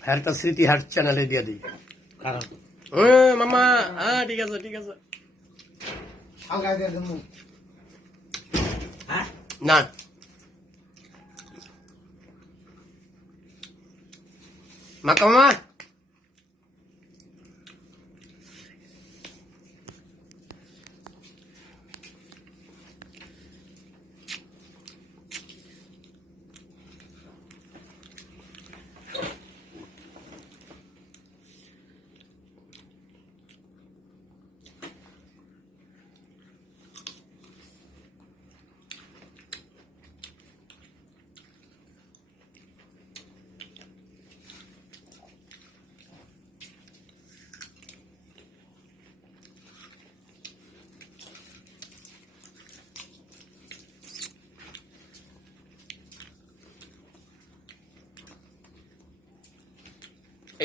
হ্যাঁ একটা স্মৃতি হাট চ্যানেলে দিয়ে দিই। কারণ মামা হ্যাঁ ঠিক আছে ঠিক আছে। হ্যাঁ না মাকা মামা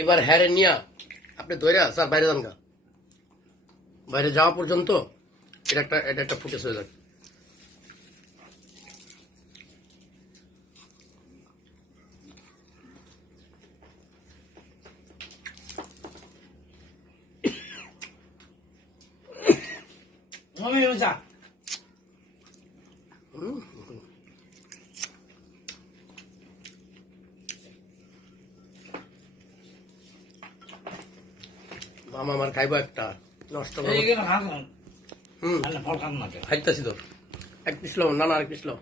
এবার হ্যারে নিয়া আপনি ধরে স্যার বাইরে যান গা, বাইরে যাওয়া পর্যন্ত এটা একটা ফুটেজ হয়ে যাবে। মমি যা মামা আমার খাইবো একটা নষ্ট করবো। ফল খান না খাইতেছি তো এক পিস লো না না আরেক পিস লো।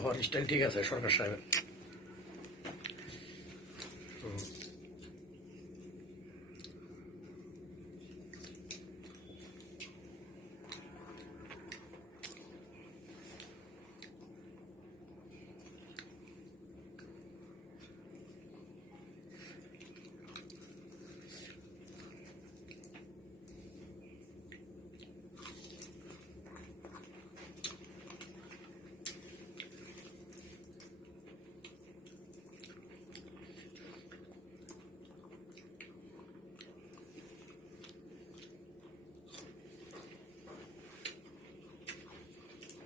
ঘর স্টাইল ঠিক আছে সরকার সাহেবের।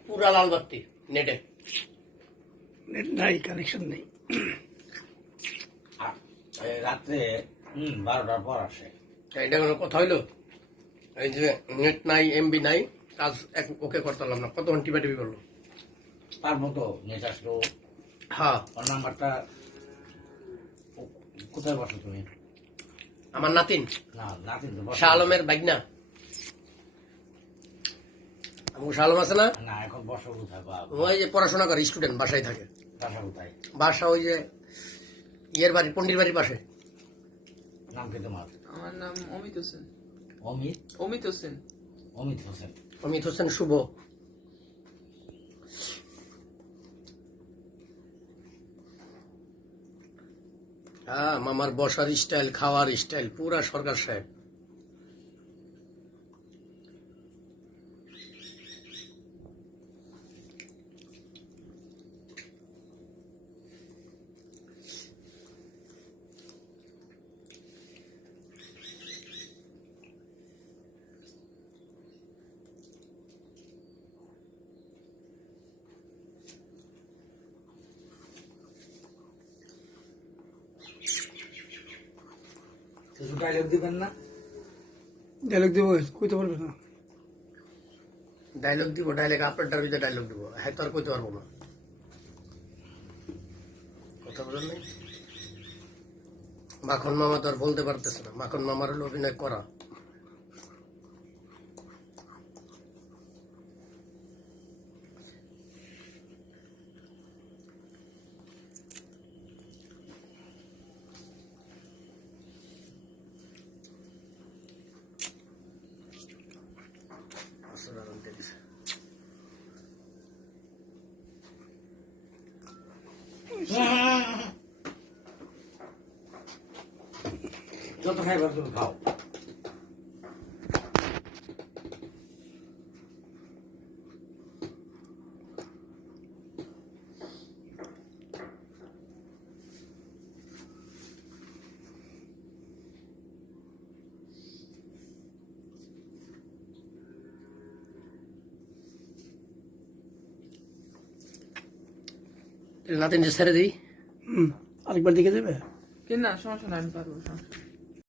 পুরা লাল বাতি নেটে, নেট নাই, কানেকশন নেই। রাত্রে 12টার পর আসে। এটা কোনো কথা হইলো? এই যে নেট নাই এমবি নাই কাজ ওকে করতে পারলাম না, কতক্ষণ টিপা টিপি করলো। তার মতো নেট আসলো। হ্যাঁ ওর নাম্বারটা কোথায় বসো তুমি? আমার নাতিন না নাতিন তো শাহ আলমের বাইক না, আমার শাহ আলম আছে না, না এখন বসো কোথায়? ওই যে পড়াশোনা করে স্টুডেন্ট বাসায় থাকে। বাসা কোথায়? বাসা ওই যে ইয়ের বাড়ি পন্ডির বাড়ির পাশে। নাম কি তোমার? আমার নাম অমিত হোসেন। অমিত? অমিত হোসেন। অমিত হোসেন। অমিত হোসেন শুভ। হ্যাঁ মামার বসার স্টাইল খাওয়ার স্টাইল পুরা সরকার সাহেব। কিছু ডায়লগ দিবেন না? ডায়লগ দিব, কইতে পারবে না। ডায়লগ দিব, ডায়লগ আপনারটার ভিতরে ডায়লগ দিব, হ্যাঁ তো আর কইতে পারবো না। কথা বলেন নাই, মাখন মামা তো আর বলতে পারতেছে না, মাখন মামার হলো অভিনয় করা। যত খাইবার তুমি খাও। নাতিন যে ছেড়ে দিই। আরেকবার দিকে যাবে? কি না সমস্যা নাই আমি পারবো সমস্যা নেই।